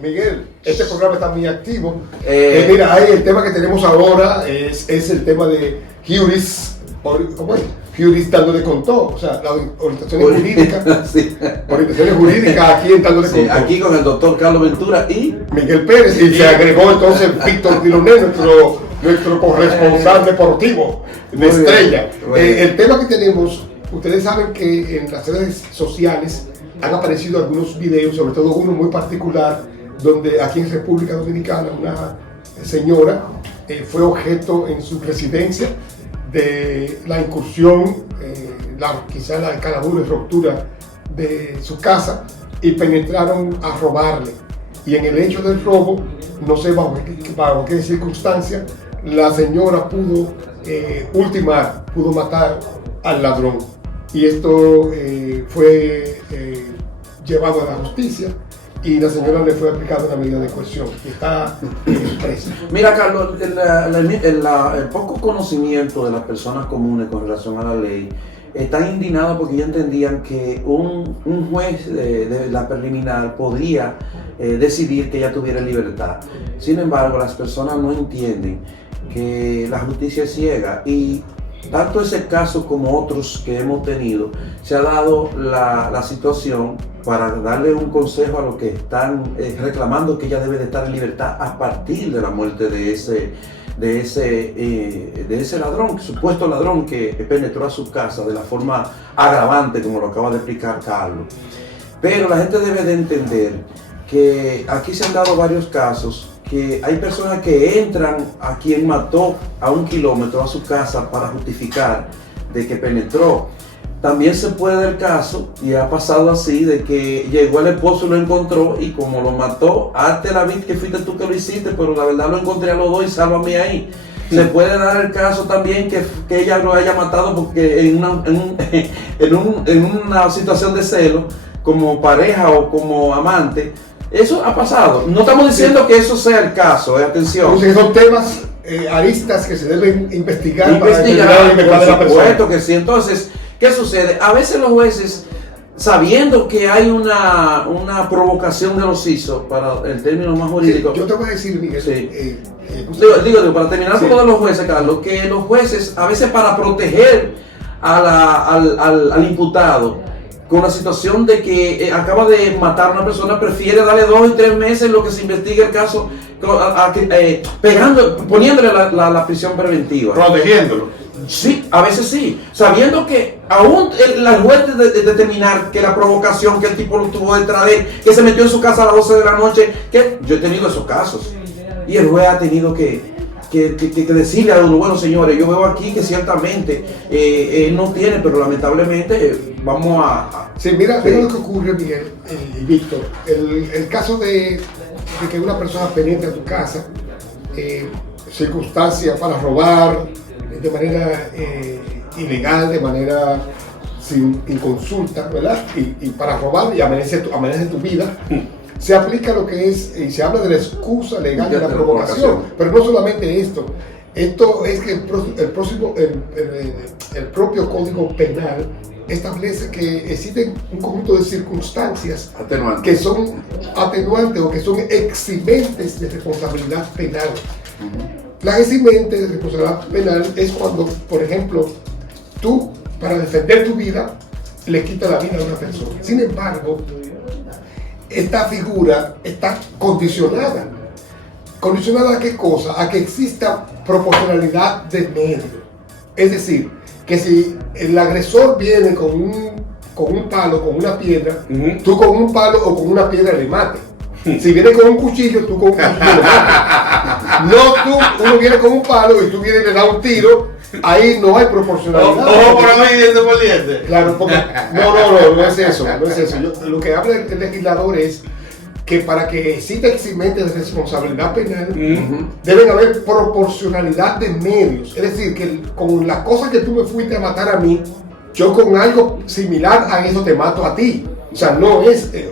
Miguel, este programa está muy activo. Mira, el tema que tenemos ahora es el tema de Juris, ¿cómo es? Juris dándole con todo, o sea, las orientaciones jurídicas. Sí. Orientaciones jurídicas aquí en dándole con todo. Aquí con el doctor Carlos Ventura y Miguel Pérez, y se agregó entonces Víctor Diloné, nuestro corresponsal deportivo de Estrella. El tema que tenemos, ustedes saben que en las redes sociales han aparecido algunos videos, sobre todo uno muy particular, donde aquí en República Dominicana una señora fue objeto en su residencia de la incursión, quizá la escaladura y ruptura de su casa, y penetraron a robarle. Y en el hecho del robo, no sé bajo qué circunstancia, la señora pudo pudo matar al ladrón. Y esto fue llevado a la justicia y la señora le fue aplicada una medida de coerción y está presa. Mira, Carlos, el poco conocimiento de las personas comunes con relación a la ley están indignados porque ya entendían que un juez de la preliminar podría decidir que ella tuviera libertad. Sin embargo, las personas no entienden que la justicia es ciega, y tanto ese caso como otros que hemos tenido, se ha dado la situación para darle un consejo a los que están reclamando que ella debe de estar en libertad a partir de la muerte de ese ladrón, supuesto ladrón que penetró a su casa de la forma agravante, como lo acaba de explicar Carlos. Pero la gente debe de entender que aquí se han dado varios casos, que hay personas que entran a quien mató a 1 kilómetro a su casa para justificar de que penetró. También se puede dar el caso, y ha pasado así, de que llegó el esposo y lo encontró, y como lo mató, hazte la vista que fuiste tú que lo hiciste, pero la verdad lo encontré a los dos y sálvame ahí. Sí. Se puede dar el caso también que ella lo haya matado porque en una situación de celo, como pareja o como amante. Eso ha pasado. No estamos diciendo que eso sea el caso, atención. Entonces son temas, aristas que se deben investigar para determinar la persona. Que sí. Entonces, ¿qué sucede? A veces los jueces, sabiendo que hay una provocación de los ISO, para el término más jurídico. Sí, yo te voy a decir, Miguel. Sí. Digo, para terminar con los jueces, Carlos, que los jueces, a veces para proteger al imputado, con la situación de que acaba de matar a una persona, prefiere darle 2 y 3 meses en lo que se investiga el caso, poniéndole la prisión preventiva. Protegiéndolo. Sí, a veces sí, sabiendo que aún la juez de determinar que la provocación, que el tipo lo tuvo detrás de él, que se metió en su casa a las 12 de la noche, que yo he tenido esos casos, y el juez ha tenido que decirle a uno, bueno señores, yo veo aquí que ciertamente él no tiene, pero lamentablemente vamos a... Sí, mira lo que ocurre, Miguel y Víctor, el caso de que una persona penetre a tu casa, circunstancias para robar de manera ilegal, de manera sin consulta, ¿verdad? Y para robar y amanece tu vida. Se aplica lo que es, y se habla de la excusa legal de la provocación, pero no solamente esto es que el propio Código Penal establece que existen un conjunto de circunstancias que son atenuantes o que son eximentes de responsabilidad penal. La eximente de responsabilidad penal es cuando, por ejemplo, tú, para defender tu vida, le quitas la vida a una persona. Sin embargo, esta figura está condicionada. ¿Condicionada a qué cosa? A que exista proporcionalidad de medio. Es decir, que si el agresor viene con un palo, con una piedra, tú con un palo o con una piedra le mates. Si viene con un cuchillo, tú con un cuchillo le mates. No, uno viene con un palo y tú vienes y le das un tiro. Ahí no hay proporcionalidad. Ojo, por no diente por diente. Claro, porque no es eso. Lo que habla el legislador es que para que exista eximente de responsabilidad penal, deben haber proporcionalidad de medios. Es decir, que con las cosas que tú me fuiste a matar a mí, yo con algo similar a eso te mato a ti. O sea, no es hay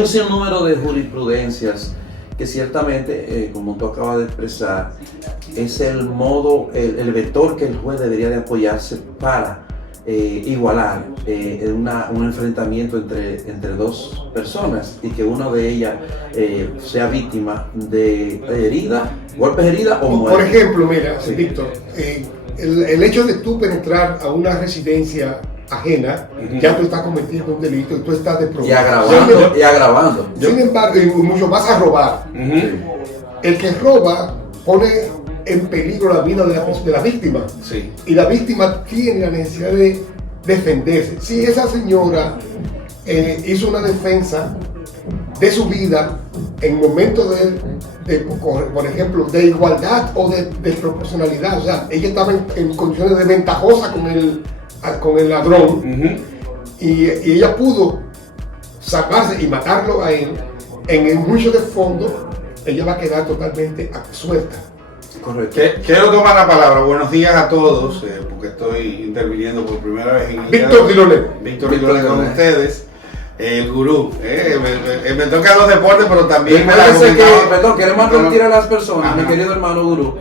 un sinnúmero de jurisprudencias que ciertamente, como tú acabas de expresar, es el modo, el vector que el juez debería de apoyarse para igualar un enfrentamiento entre dos personas y que una de ellas sea víctima de golpes heridas o muerte. Por ejemplo, mira, Sí. Víctor, el hecho de tú penetrar a una residencia ajena, ya tú estás cometiendo un delito y tú estás desprovenido. Y agravando. Sin embargo, y mucho más a robar. El que roba pone en peligro la vida de la víctima. Sí. Y la víctima tiene la necesidad de defenderse. Si esa señora hizo una defensa de su vida en momentos por ejemplo, de igualdad o de proporcionalidad, o sea, ella estaba en condiciones desventajosas con el ladrón, y ella pudo salvarse y matarlo a él, en el juicio de fondo ella va a quedar totalmente absuelta. Correcto. Quiero tomar la palabra. Buenos días a todos, porque estoy interviniendo por primera vez en el día Víctor de hoy. Diloné. Víctor Diloné con ustedes. El gurú. Me toca los deportes, pero también me la Perdón, queremos advertir a las personas, mi querido hermano Gurú,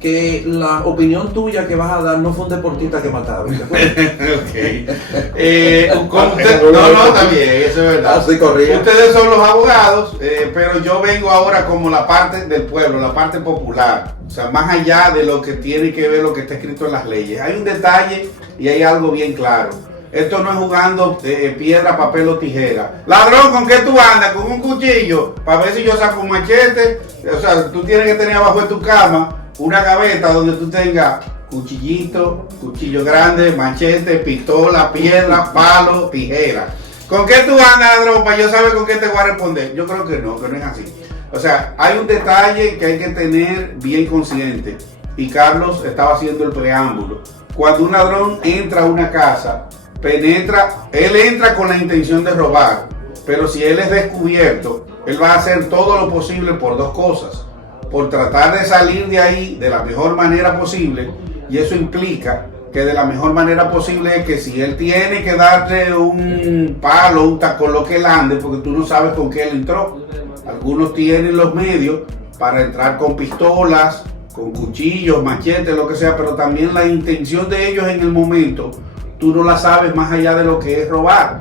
que la opinión tuya que vas a dar no fue un deportista que mataron. No, también, eso es verdad. Así corría. Ustedes son los abogados, pero yo vengo ahora como la parte del pueblo, la parte popular. O sea, más allá de lo que tiene que ver lo que está escrito en las leyes. Hay un detalle y hay algo bien claro. Esto no es jugando piedra, papel o tijera. Ladrón, ¿con qué tú andas? Con un cuchillo, para ver si yo saco un machete. O sea, tú tienes que tener abajo de tu cama una gaveta donde tú tengas cuchillito, cuchillo grande, machete, pistola, piedra, palo, tijera. ¿Con qué tú andas, ladrón, para yo saber con qué te voy a responder? Yo creo que no es así. O sea, hay un detalle que hay que tener bien consciente. Y Carlos estaba haciendo el preámbulo. Cuando un ladrón entra a una casa, él entra con la intención de robar, pero si él es descubierto, él va a hacer todo lo posible por dos cosas: por tratar de salir de ahí de la mejor manera posible, y eso implica que de la mejor manera posible es que si él tiene que darle un palo, un tacón, lo que él ande, porque tú no sabes con qué él entró. Algunos tienen los medios para entrar con pistolas, con cuchillos, machetes, lo que sea, pero también la intención de ellos en el momento tú no la sabes más allá de lo que es robar,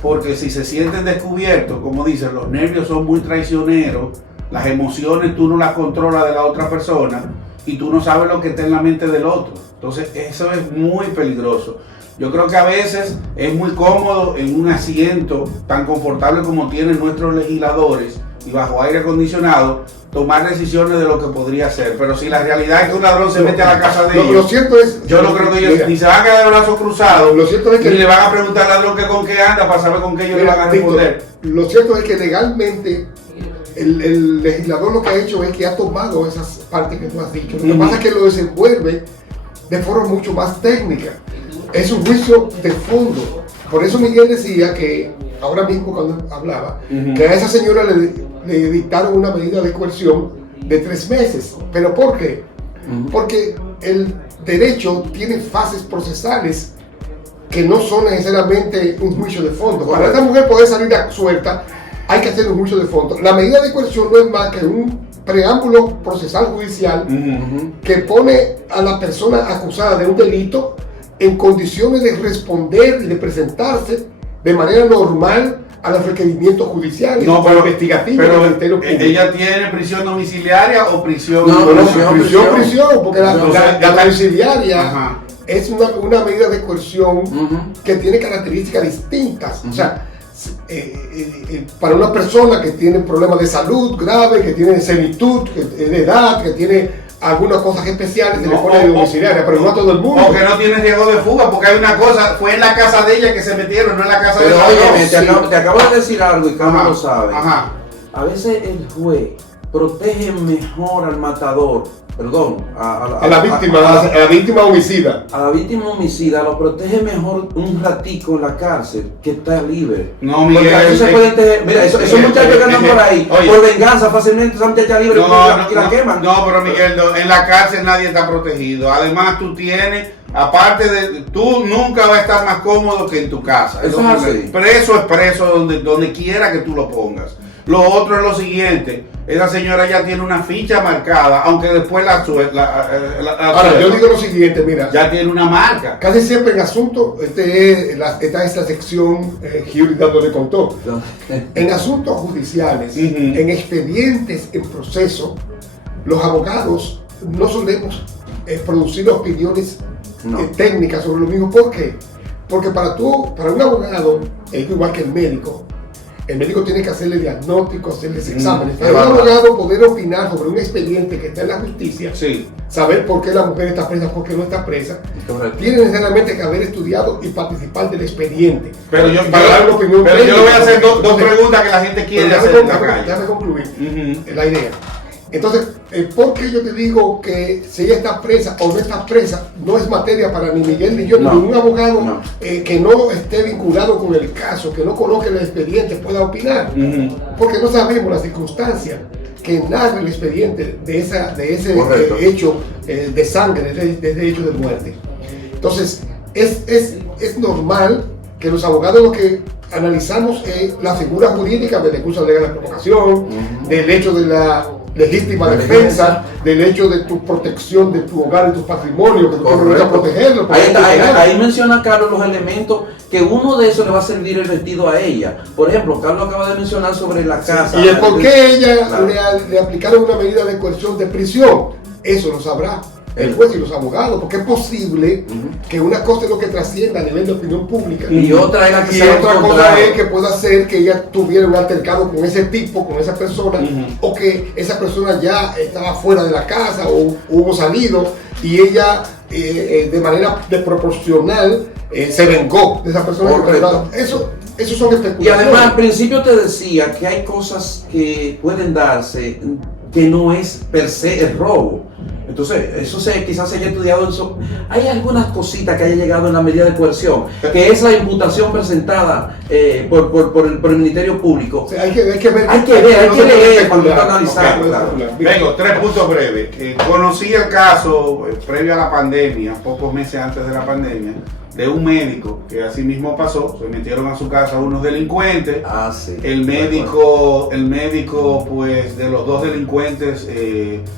porque si se sienten descubiertos, como dicen, los nervios son muy traicioneros, las emociones tú no las controlas de la otra persona y tú no sabes lo que está en la mente del otro. Entonces eso es muy peligroso. Yo creo que a veces es muy cómodo en un asiento tan confortable como tienen nuestros legisladores y bajo aire acondicionado tomar decisiones de lo que podría ser, pero si la realidad es que un ladrón se mete a la casa de ellos, lo cierto es, yo no creo que ellos ni se van a quedar de brazos cruzados, lo cierto es que ni le van a preguntar al ladrón que con qué anda para saber con qué ellos le van a responder. Lo cierto es que legalmente el legislador lo que ha hecho es que ha tomado esas partes que tú has dicho. Lo que pasa es que lo desenvuelve de forma mucho más técnica. Es un juicio de fondo. Por eso Miguel decía que ahora mismo cuando hablaba, que a esa señora le dictaron una medida de coerción de 3 meses. ¿Pero por qué? Porque el derecho tiene fases procesales que no son necesariamente un juicio de fondo. Para esta mujer poder salir suelta, hay que hacer un juicio de fondo. La medida de coerción no es más que un preámbulo procesal judicial que pone a la persona acusada de un delito en condiciones de responder y de presentarse de manera normal a los requerimientos judiciales, investigativos del Ministerio Público. ¿Ella tiene prisión domiciliaria o prisión? Prisión, porque la domiciliaria es una medida de coerción que tiene características distintas. O sea, para una persona que tiene problemas de salud grave, que tiene senitud, que tiene edad, que tiene algunas cosas especiales, se le pone domiciliaria, pero no a todo el mundo. O que no tiene riesgo de fuga, porque hay una cosa, fue en la casa de ella que se metieron, no en la casa pero de ella. Oye, te acabo de decir algo y Carlos lo sabe. A veces el juez protege mejor al matador, a la víctima homicida. A la víctima homicida lo protege mejor un ratico en la cárcel que está libre. No, Miguel. Mira, esos muchachos que andan por ahí, por venganza, fácilmente esa muchacha libre y la queman. No, pero Miguel, en la cárcel nadie está protegido. Además, aparte de, tú nunca vas a estar más cómodo que en tu casa. Eso es así. Preso es preso donde quiera que tú lo pongas. Lo otro es lo siguiente, esa señora ya tiene una ficha marcada, aunque después Ahora, yo digo lo siguiente, mira. ya tiene una marca. Casi siempre en asuntos, esta es la sección Giuri dándole con todo. En asuntos judiciales, en expedientes en proceso, los abogados no solemos producir opiniones técnicas sobre lo mismo. ¿Por qué? Porque para un abogado, es igual que el médico tiene que hacerle diagnóstico, hacerles exámenes. Para un abogado poder opinar sobre un expediente que está en la justicia, saber por qué la mujer está presa, por qué no está presa, tiene necesariamente que haber estudiado y participar del expediente. Pero yo le voy a hacer dos preguntas que la gente quiere hacer en la calle. Déjame concluir la idea. Entonces, ¿por qué yo te digo que si ella está presa o no está presa no es materia para ni Miguel ni yo, ni ningún abogado que no esté vinculado con el caso, que no coloque el expediente pueda opinar? Porque no sabemos las circunstancias que narra el expediente de ese hecho de sangre, de ese hecho de muerte. Entonces, es normal que los abogados lo que analizamos es la figura jurídica del recurso legal de provocación, del hecho de la legítima defensa, del hecho de tu protección de tu hogar y tu patrimonio, que tú tienes que protegerlo. Ahí menciona Carlos los elementos que uno de esos le va a servir el vestido a ella. Por ejemplo, Carlos acaba de mencionar sobre la casa. Y el por qué ella le aplicaron una medida de coerción de prisión, eso lo sabrá el juez y los abogados, porque es posible que una cosa es lo que trascienda a nivel de opinión pública y otra es la que y otra cosa es que pueda ser que ella tuviera un altercado con ese tipo, con esa persona, o que esa persona ya estaba fuera de la casa o hubo salido y ella de manera desproporcional se vengó de esa persona. Eso son especulaciones. Y además al principio te decía que hay cosas que pueden darse que no es per se el robo. Entonces, eso quizás se haya estudiado eso. Hay algunas cositas que haya llegado en la medida de coerción, que es la imputación presentada por el Ministerio Público. O sea, hay que ver. Hay que leer cuando está analizando. Vengo, 3 puntos breves. Conocí el caso previo a la pandemia, pocos meses antes de la pandemia, de un médico que así mismo pasó. Se metieron a su casa unos delincuentes. El médico pues de los 2 delincuentes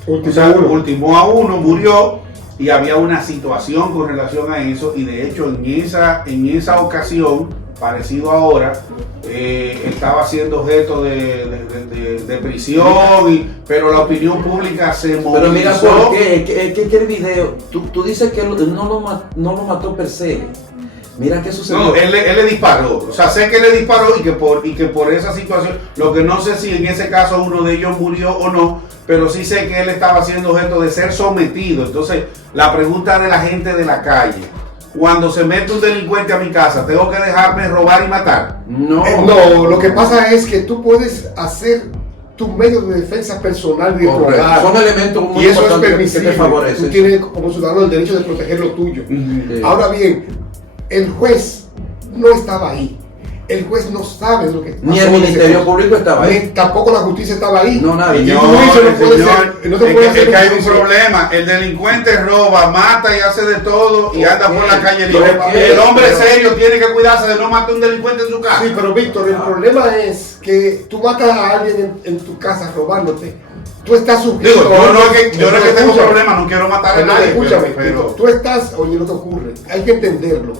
ultimó a uno, murió, y había una situación con relación a eso, y de hecho en esa ocasión, parecido ahora, estaba siendo objeto de prisión, pero la opinión pública se movilizó. Pero mira, ¿por qué? Que el video, tú dices que no lo mató per se. Mira qué sucedió. No, él le disparó. O sea, sé que le disparó y que por esa situación, lo que no sé si en ese caso uno de ellos murió o no, pero sí sé que él estaba siendo objeto de ser sometido. Entonces, la pregunta de la gente de la calle: cuando se mete un delincuente a mi casa, ¿tengo que dejarme robar y matar? No, lo que pasa es que tú puedes hacer tu medio de defensa personal de hogar. Son elementos muy y eso es permisible, permisible. que te favorecen. Tú tienes como ciudadano el derecho de proteger lo tuyo. Ahora bien, el juez no estaba ahí. El juez no sabe lo que pasó. Ni el Ministerio Público estaba ahí. Tampoco la justicia estaba ahí. No, nadie. Es que hay un problema. El delincuente roba, mata y hace de todo y anda por la calle libre. El hombre serio tiene que cuidarse de no matar a un delincuente en su casa. Sí, pero Víctor, el problema es que tú matas a alguien en tu casa robándote. Tú estás sujeto. Digo, yo no es que tengo problema, no quiero matar a nadie. Escúchame, pero tú estás, oye, lo que ocurre, hay que entenderlo.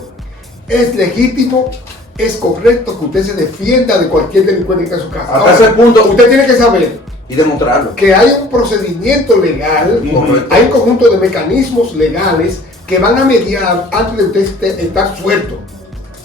Es legítimo, es correcto que usted se defienda de cualquier delincuente que está en su casa. Hasta ese punto usted tiene que saber y demostrarlo. Que hay un procedimiento legal, hay un conjunto de mecanismos legales que van a mediar antes de usted estar suelto.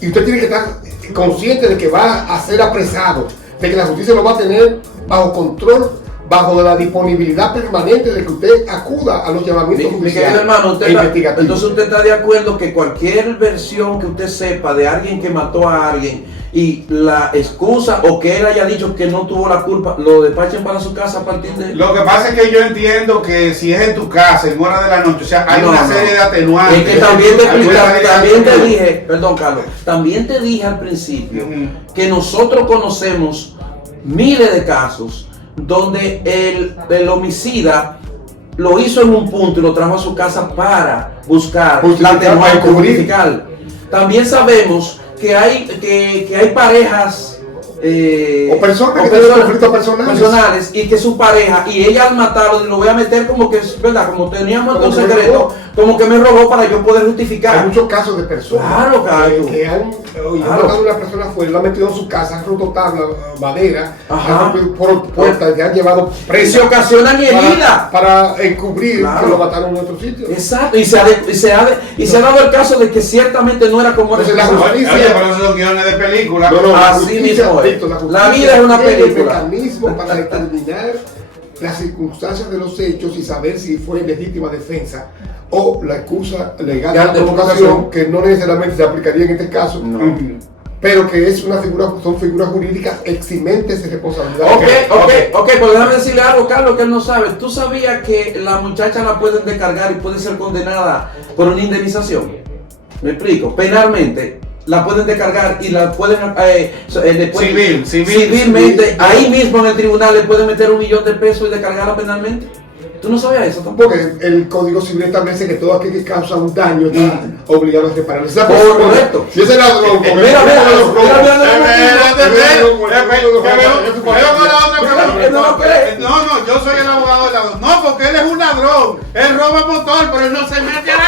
Y usted tiene que estar consciente de que va a ser apresado, de que la justicia lo va a tener bajo control, bajo la disponibilidad permanente de que usted acuda a los llamamientos judiciales. Mi hermano, entonces usted está de acuerdo que cualquier versión que usted sepa de alguien que mató a alguien y la excusa o que él haya dicho que no tuvo la culpa, lo despachen para su casa a partir de... Lo que pasa es que yo entiendo que si es en tu casa, en hora de la noche, o sea, hay una serie de atenuantes. Es que también te dije, perdón Carlos, también te dije al principio que nosotros conocemos miles de casos donde el homicida lo hizo en un punto y lo trajo a su casa para buscar la atenuante justificar. También sabemos que hay parejas o personas que tienen conflictos personales y que su pareja y ella al matarlo lo voy a meter como que es verdad, como teníamos un secreto, como que me robó para yo poder justificar. Hay muchos casos de personas que han matado a una persona afuera, lo han metido en su casa, han roto tabla, madera, han roto por puertas, y han llevado y se ocasionan heridas para encubrir que lo mataron en otro sitio. Exacto, y se ha dado el caso de que ciertamente no era como entonces, la justicia. Oye, pero esos son guiones de película. No, así mismo es. La vida es una película. El mecanismo para determinar las circunstancias de los hechos y saber si fue legítima defensa o la excusa legal de provocación, que no necesariamente se aplicaría en este caso, pero que es una figura, son figuras jurídicas eximentes de responsabilidad. Ok, pero déjame decirle algo, Carlos, que él no sabe. ¿Tú sabías que la muchacha la pueden descargar y puede ser condenada por una indemnización? Me explico, penalmente. La pueden descargar y la pueden civilmente, ahí mismo en el tribunal le pueden meter $1 millón y descargarla penalmente. ¿Tú no sabías eso tampoco? Porque el Código Civil establece que todo aquel que causa un daño está obligado a repararlo. Correcto. Si ese ladrón, no, yo soy el abogado del ladrón. No, porque él es un ladrón. Él roba motor, pero él no se mete a la